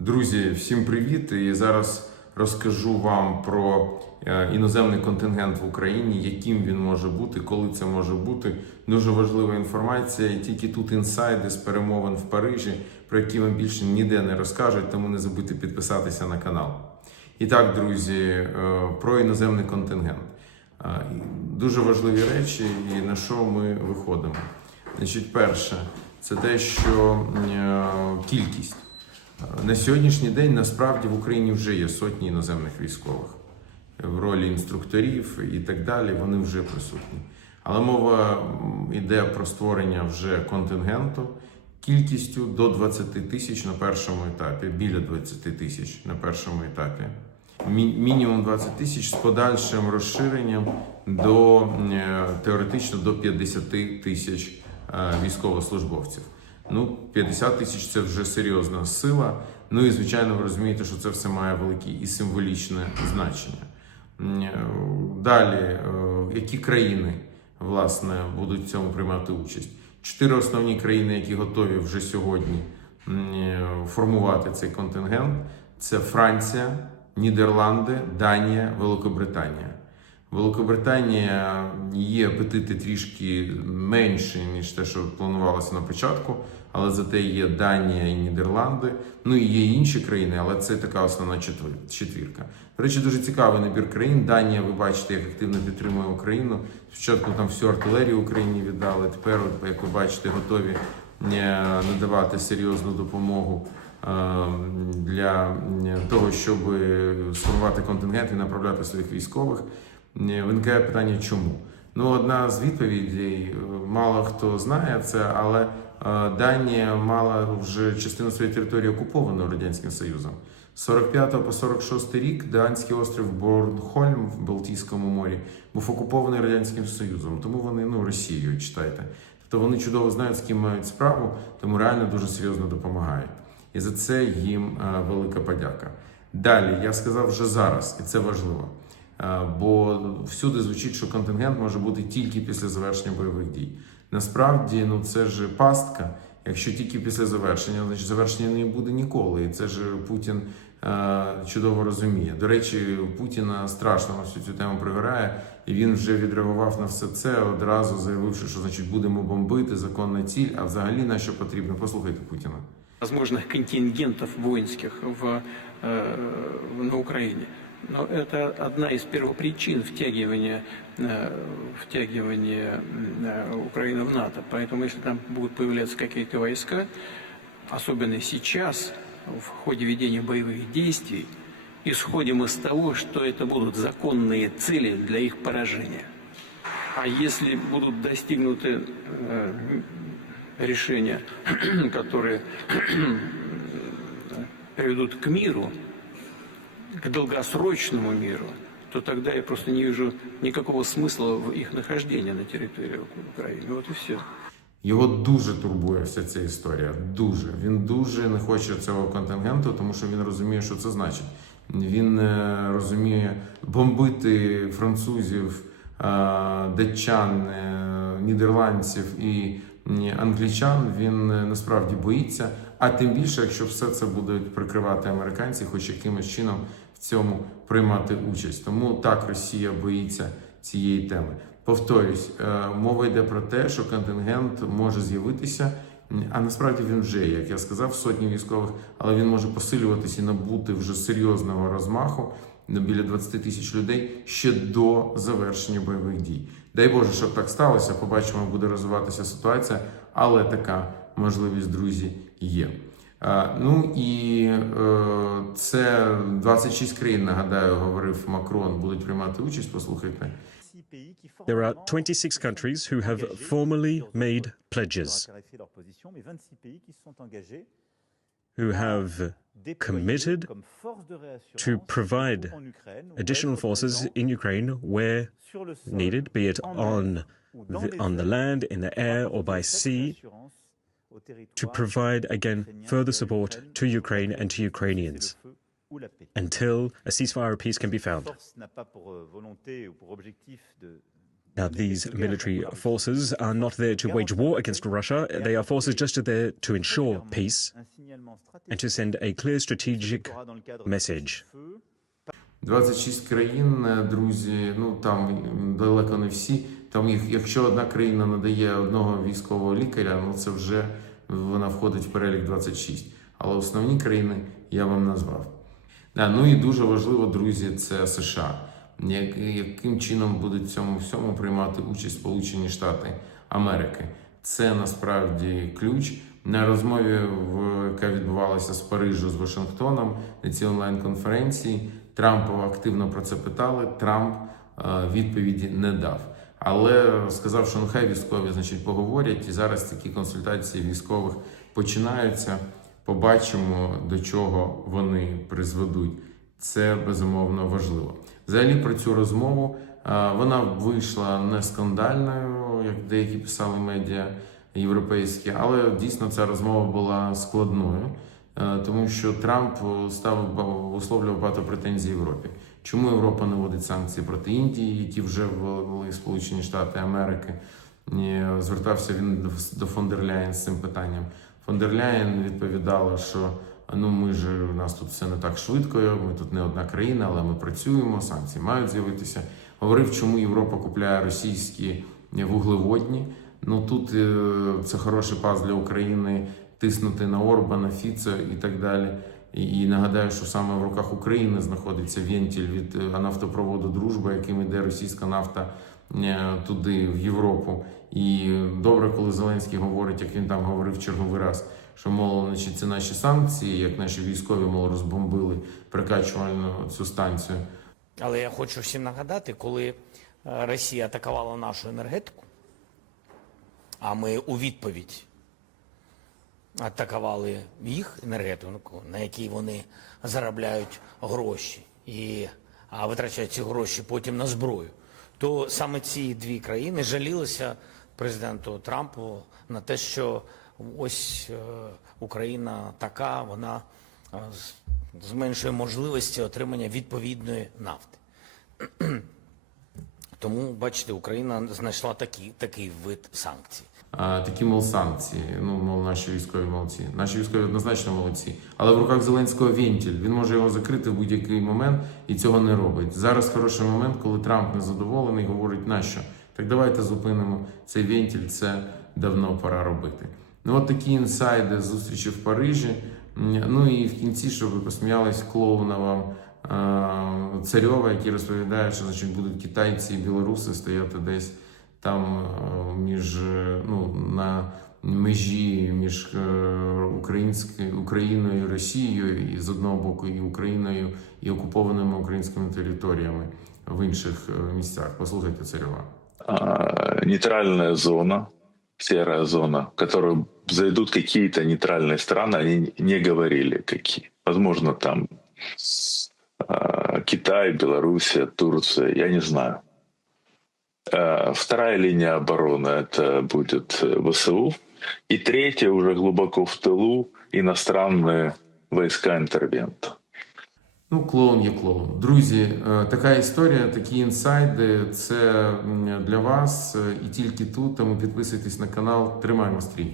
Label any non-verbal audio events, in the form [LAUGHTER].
Друзі, всім привіт! І зараз розкажу вам про е, іноземний контингент в Україні, яким він може бути, коли це може бути. Дуже важлива інформація. І тільки тут інсайди з перемовин в Парижі, про які вам більше ніде не розкажуть, тому не забудьте підписатися на канал. І так, друзі, е, про іноземний контингент. Е, Дуже важливі речі, і на що ми виходимо. Значить, перше, це те, що кількість. На сьогоднішній день насправді в Україні вже є сотні іноземних військових в ролі інструкторів і так далі. Вони вже присутні. Але мова йде про створення вже контингенту кількістю до 20 тисяч на першому етапі, біля 20 тисяч на першому етапі. Мі- Мінімум 20 тисяч з подальшим розширенням до е, теоретично до 50 тисяч е, військовослужбовців. Ну, 50 тисяч це вже серйозна сила. Ну і звичайно, ви розумієте, що це все має велике і символічне значення. Е, Далі, е, які країни власне будуть в цьому приймати участь? Чотири основні країни, які готові вже сьогодні е, формувати цей контингент: це Франція, Нідерланди, Данія, Великобританія. Великобританія її апетити трішки менші, ніж те, що планувалося на початку, але зате є Данія і Нідерланди. Ну і є інші країни, але це така основна четвірка. До речі, дуже цікавий набір країн. Данія, ви бачите, як активно підтримує Україну. Спочатку там всю артилерію Україні віддали. Тепер, як ви бачите, готові е, надавати серйозну допомогу е, для е, того, щоб сформувати контингент і направляти своїх військових. Виникає питання, чому? Ну, одна з відповідей, е, мало хто знає це, але е, Данія мала вже частину своєї території окуповану Радянським Союзом. З 45 по 46 рік данський острів Борнхольм в Балтійському морі був окупований Радянським Союзом, тому вони ну Росією читайте. Тобто вони чудово знають, з ким мають справу, тому реально дуже серйозно допомагають. І за це їм е, велика подяка. Далі я сказав вже зараз, і це важливо. Е, Бо всюди звучить, що контингент може бути тільки після завершення бойових дій. Насправді, ну це ж пастка. Якщо тільки після завершення, значить завершення не буде ніколи. І це ж Путін е, чудово розуміє. До речі, Путіна страшно всю цю тему пригорає, і він вже відреагував на все це, одразу заявивши, що значить будемо бомбити законна ціль. А взагалі на що потрібно? Послухайте Путіна. возможных контингентов воинских в, э, на Украине. Но это одна из первопричин втягивания, э, втягивания э, Украины в НАТО. Поэтому если там будут появляться какие-то войска, особенно сейчас, в ходе ведения боевых действий, исходим из того, что это будут законные цели для их поражения. А если будут достигнуты э, решения, [CLEARS THROAT] которые [CLEARS THROAT] приведут к миру, к долгосрочному миру, то тогда я просто не вижу никакого смысла в их нахождении на территории Украины. Вот и все. Його дуже турбує вся ця історія. Дуже. Він дуже не хоче цього контингенту, тому що він розуміє, що це значить. Він е, розуміє бомбити французів, е, датчан, е, нідерландців і англічан. Він насправді боїться. А тим більше, якщо все це будуть прикривати американці, хоч якимось чином цьому приймати участь. Тому так Росія боїться цієї теми. Повторюсь, е, мова йде про те, що контингент може з'явитися, а насправді він вже, як я сказав, сотні військових, але він може посилюватися і набути вже серйозного розмаху біля 20 тисяч людей ще до завершення бойових дій. Дай Боже, щоб так сталося. Побачимо, буде розвиватися ситуація, але така можливість, друзі, є. Е, Ну і е, це 26 країн, нагадаю, говорив Макрон, будуть приймати участь. Послухайте. There are 26 countries who have formally made pledges, who have committed to provide additional forces in Ukraine where needed, be it on the, on the land, in the air, or by sea, to provide again further support to Ukraine and to Ukrainians until a ceasefire or peace can be found. force n'a pas pour euh, volonté ou pour objectif de Now, these military forces are not there to wage war against Russia. They are forces just there to ensure peace and to send a clear strategic message. 26 країн, е, друзі, ну там м, далеко не всі. Там якщо одна країна надає одного військового лікаря, ну це вже вона входить в перелік 26. Але основні країни я вам назвав. Да, ну і дуже важливо, друзі, це США. Як, яким чином будуть в цьому всьому приймати участь Сполучені Штати Америки? Це насправді ключ. На розмові, в, яка відбувалася з Парижу з Вашингтоном на цій онлайн-конференції, Трампа активно про це питали. Трамп е, відповіді не дав. Але сказав, що ну хай військові значить поговорять, і зараз такі консультації військових починаються. Побачимо, до чого вони призведуть. Це безумовно важливо. Взагалі про цю розмову е, вона вийшла не скандальною, як деякі писали медіа європейські, але дійсно ця розмова була складною, е, тому що Трамп став висловлював багато претензій Європі. Чому Європа не вводить санкції проти Індії, які вже ввели Сполучені Штати Америки? І Звертався він до- до фон з цим питанням. Фон дер Ляєн відповідала, що ну ми ж у нас тут все не так швидко. Ми тут не одна країна, але ми працюємо. Санкції мають з'явитися. Говорив, чому Європа купляє російські вуглеводні. Ну тут е, це хороший пас для України тиснути на Орбана, Фіцо і так далі. І, нагадаю, що саме в руках України знаходиться вентиль від е, нафтопроводу Дружба, яким іде російська нафта е, туди, в Європу. І добре, коли Зеленський говорить, як він там говорив черговий раз, що мол, значить, це наші санкції, як наші військові мол, розбомбили прикачувальну цю станцію. Але я хочу всім нагадати, коли е, Росія атакувала нашу енергетику, а ми у відповідь атакували їх енергетику, на якій вони заробляють гроші і а витрачають ці гроші потім на зброю, то саме ці дві країни жалілися президенту Трампу на те, що ось е, Україна така, вона е, зменшує можливості отримання відповідної нафти. Тому, бачите, Україна знайшла такий, такий вид санкцій. А, такі мол санкції. Ну, мол, наші військові молодці. Наші військові однозначно молодці. Але в руках Зеленського вентиль. Він може його закрити в будь-який момент і цього не робить. Зараз хороший момент, коли Трамп незадоволений, говорить, нащо? Так давайте зупинимо цей вентиль. Це давно пора робити. Ну, от такі інсайди зустрічі в Парижі. Ну і в кінці, щоб ви посміялись, клоуна вам Царьова, який розповідає, що значить будуть китайці і білоруси стояти десь там е, між е, ну на межі між е, Україною і Росією, і з одного боку, і Україною, і окупованими українськими територіями в інших місцях. Послухайте Царьова. а, нейтральная зона, серая зона, в которую зайдут какие-то нейтральные страны, не говорили какие. Возможно, там Китай, Белоруссия, Турция, я не знаю. А, Вторая линия обороны это будет э, ВСУ. И третья уже глубоко в тылу иностранные войска интервента. Ну, клоун є клоун. Друзі, е, така історія, такі інсайди. Це м, для вас е, і тільки тут. Тому підписуйтесь на канал. Тримаємо стрій.